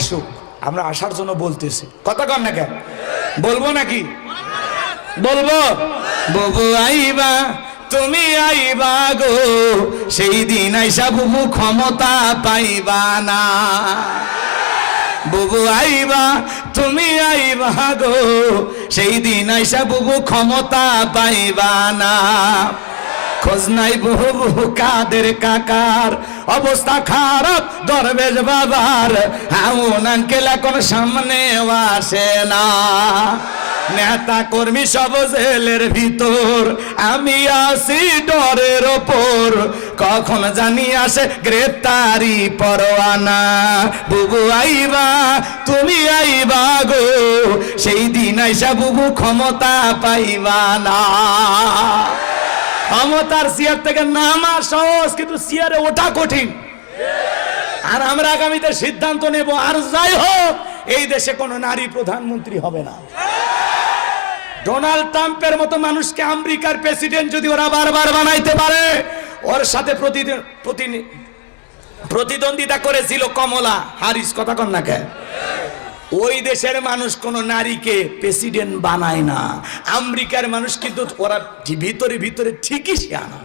আসুক, আমরা আসার জন্য বলতেছি। কথা কন না কেন? বলবো নাকি? বলবো। বুবু আইবা তুমি আইবা গো, সেই দিন আইসা বুবু ক্ষমতা পাইবা না। বুবু আইবা তুমি আইবা গো, সেই দিন আইসা বুবু ক্ষমতা পাইবা না। খোঁজ নাই বুবু কাদের কাকার, অবস্থা খারাপ দরবেশ বাবার, হাউন আঙ্কেল এখন সামনে আসে না। নেতা কর্মী সব জেলের ভিতর, আমি আছি ডরের ওপর, কখন জানি আসে গ্রেপ্তারি পরোয়ানা। বুবু আইবা তুমি আইবা গো, সেই দিন আইসা বুবু ক্ষমতা পাইবা না। ক্ষমতার চেয়ার থেকে নামা সহজ, কিন্তু চেয়ারে ওঠা কঠিন। আর আমরা আগামীতে সিদ্ধান্ত নেব, আর যাই হোক এই দেশে কোনো নারী প্রধানমন্ত্রী হবে না। ডোনাল্ড ট্রাম্পের মতো মানুষকে আমেরিকার প্রেসিডেন্ট যদি ওরা বারবার বানাইতে পারে, ওর সাথে প্রতিদ্বন্দ্বিতা করেছিল কমলা হ্যারিস। কথা কন না কেন? ওই দেশের মানুষ কোন নারীকে প্রেসিডেন্ট বানায় না। আমেরিকার মানুষ কিন্তু ওরা ভিতরে ভিতরে ঠিকই শিয়ানা।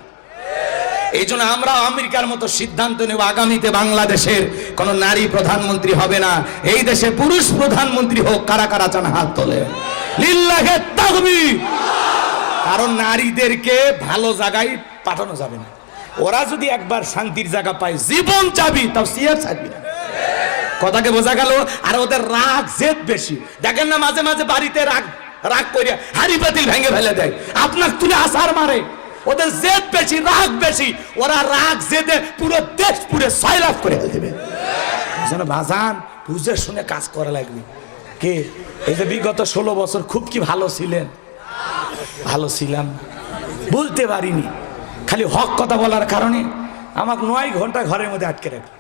এই জন্য আমরা আমেরিকার মতো সিদ্ধান্ত নেব, আগামীতে বাংলাদেশের কোন নারী প্রধানমন্ত্রী হবে না। এই দেশে পুরুষ প্রধানমন্ত্রী হোক। কারা কারা চান হাত তোলে? লিল্লাহে তাকবীর। কারণ নারীদেরকে ভালো জায়গায় পাঠানো যাবে না। ওরা যদি একবার শান্তির জায়গা পায়, জীবন চাবি, তাও সিয়ার ছাড়বি না। কথাকে বোঝা গেল? আর ওদের রাগ জেদ বেশি। দেখেন না মাঝে মাঝে বাড়িতে রাগ করে হাড়ি পাতিল ভেঙে ফেলে দেয়, আপনার তুলে আসার মারে। ওদের জেদ বেশি, রাগ বেশি। ওরা রাগ জেদে পুরো দেশ পুরো সয়লাভ করে দেবে। বাজান বুঝে শুনে কাজ করা লাগবে। কে এই যে বিগত 16 বছর খুব কি ভালো ছিলেন? ভালো ছিলাম, বলতে পারিনি। খালি হক কথা বলার কারণে আমাকে 9 ঘন্টা ঘরের মধ্যে আটকে রাখে।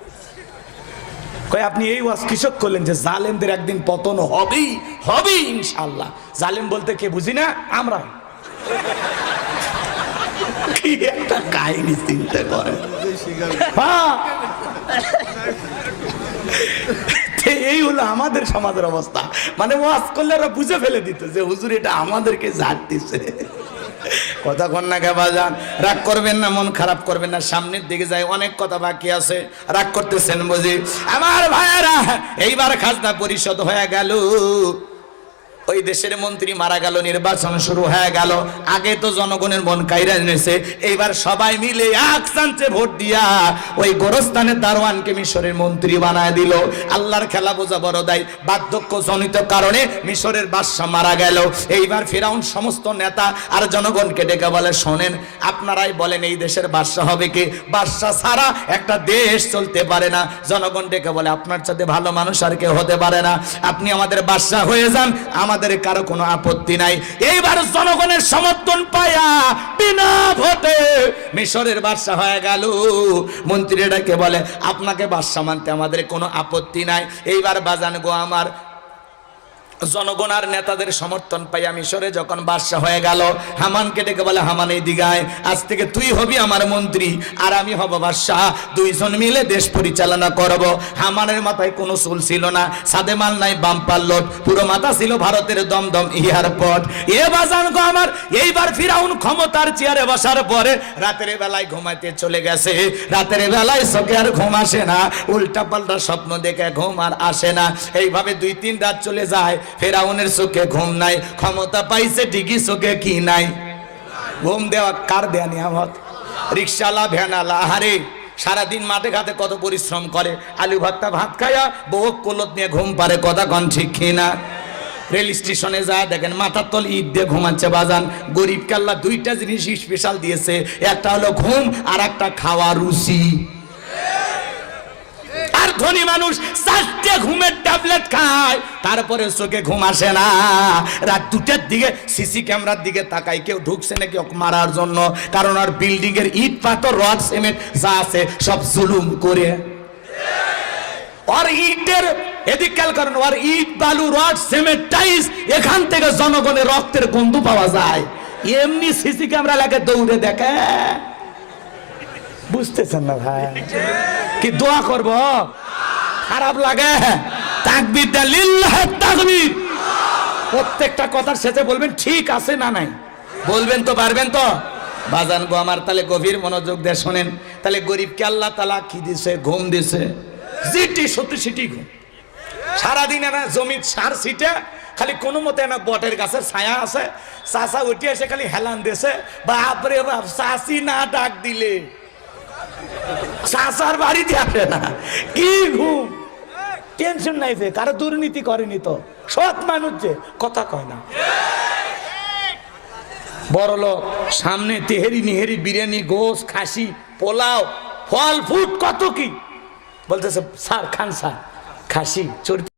কই আপনি এই ওয়াজ কিসব করলেন যে জালেমদের একদিন পতন হবেই হবেই ইনশাআল্লাহ। জালেম বলতে কে বুঝি না আমরা? কি একটা কাহিনী চিন্তা করে। এই হলো আমাদের সমাজের অবস্থা। মানে ওয়াজ করলে ওরা বুঝে ফেলে দিত যে হুজুর এটা আমাদেরকে ঝাড়তেছে। কথা কন না কে বাজান? রাগ করবেন না, মন খারাপ করবেন না, সামনের দিকে যাই, অনেক কথা বাকি আছে। রাগ করতেছেন বুঝি? আমার ভাইয়েরা, এইবার খাজনা পরিশোধ হয়ে গেল, ওই দেশের মন্ত্রী মারা গেল, নির্বাচন শুরু হয়ে গেল। আগে তো জনগণের মন কাইরা নিয়েছে, এইবার সবাই মিলে এক চান্সে ভোট দিয়া ওই গোরস্থানের দারোয়ানকে মিশরের মন্ত্রী বানায় দিল। আল্লাহর খেলা বোঝা বড় দায়। বার্ধক্য জনিত কারণে মিশরের বাদশা মারা গেল। এইবার ফিরাউন সমস্ত নেতা আর জনগণকে ডেকে বলে, শোনেন, আপনারাই বলেন এই দেশের বাদশা হবে কে? বাদশা ছাড়া একটা দেশ চলতে পারে না। জনগণ ডেকে বলে, আপনার সাথে ভালো মানুষ আর কেউ হতে পারে না, আপনি আমাদের বাদশা হয়ে যান, আমাদের কারো কোনো আপত্তি নাই। এইবার জনগণের সমর্থন পায়া বিনা ভোটে মিশরের বাদশা হয়ে গেল। মন্ত্রীরাকে বলে, আপনাকে বাদশা মানতে আমাদের কোনো আপত্তি নাই। এইবার বাজান গো আমার, জনগণ আর নেতাদের সমর্থন পাইয়া মিশরে যখন বাদশা হয়ে গেল, হামানকে ডেকে বলে, হামান এই দিগায়, আজ থেকে তুই হবি আমার মন্ত্রী আর আমি হব বাদশা, দুইজন মিলে দেশ পরিচালনা করব। হামানের মাথায় কোনো চুল ছিল না, সাদে মাল নাই, বাম্পার লোড, পুরো মাথা ছিল ভারতের দমদম এয়ারপোর্ট। এ বাজান গো আমার, এইবার ফিরাউন ক্ষমতার চেয়ারে বসার পরে রাতের বেলায় ঘুমাইতে চলে গেছে। রাতের বেলায় চোখে আর ঘুম আসে না, উল্টা পাল্টা স্বপ্ন দেখে ঘুম আর আসে না। এইভাবে 2-3 রাত চলে যায়। ফেরাউনের চোখে ঘুম নাই, ক্ষমতা পাইছে ঠিকই, চোখে কি নাই? ঘুম দেওয়া কার দেয়া নিয়ামত? রিক্সাওয়ালা, ভ্যানালা, আহারে সারাদিন মাঠে ঘাটে কত পরিশ্রম করে, আলু ভর্তা ভাত খায়া বউ কলত নিয়ে ঘুম পারে। কথা কন ঠিক কিনা? রেল স্টেশনে যায় দেখেন মাথার তল ইট দিয়ে ঘুমাচ্ছে। বাজান গরিব কাল্লা 2টা জিনিস স্পেশাল দিয়েছে, একটা হলো ঘুম আর একটা খাওয়া রুচি। আর ধনী মানুষ 4টে ঘুমের ট্যাবলেট খায়, তারপরে চোখে ঘুম আসে না। রাত 2টার দিকে সিসি ক্যামেরার দিকে তাকায়, কেউ ঢুকছে নাকি মারার জন্য। কারণ আর বিল্ডিং এর ইট পাথর রড সিমেন্ট যা আছে সব জুলুম করে। আর ইটের এদিক খেয়াল করেন, আর ইট বালু রড সিমেন্ট টাইস, এখান থেকে জনগণের রক্তের গন্ধ পাওয়া যায়। এমনি সিসি ক্যামেরা লাগে দৌড়ে দেখে। বুঝতেছেন না ভাই? কি দোয়া করব? খারাপ লাগে? তাকবীর দেন, লিল্লাহি তাকবীর। প্রত্যেকটা কথার শেষে বলবেন ঠিক আছে না নাই, বলবেন তো, পারবেন তো বাজান গো আমার। তাহলে গভীর মনোযোগ দিয়ে শোনেন। তাহলে গরিবকে আল্লাহ তাআলা কি দিছে? ঘুম দিছে। যেটি সত্যি সেটি ঘুম। সারাদিন না জমির সার ছিটে খালি কোনো মতে না বটের গাছের ছায়া আছে, চাচা উঠে এসে খালি হেলান দিয়েছে, বাপরে বাপ চাচি না ডাক দিলে চাচার বাড়িতে আসে না। কি ঘুম, টেনশন নাই, যে কারো দুর্নীতি করেনি তো, সৎ মানুষ যে কথা কয় না। বড় লোক সামনে তেহেরি নিহেরি বিরিয়ানি, গোস, খাসি, পোলাও, ফল ফুট কত কি বলতেছে, স্যার খান স্যার খাসি চর্বি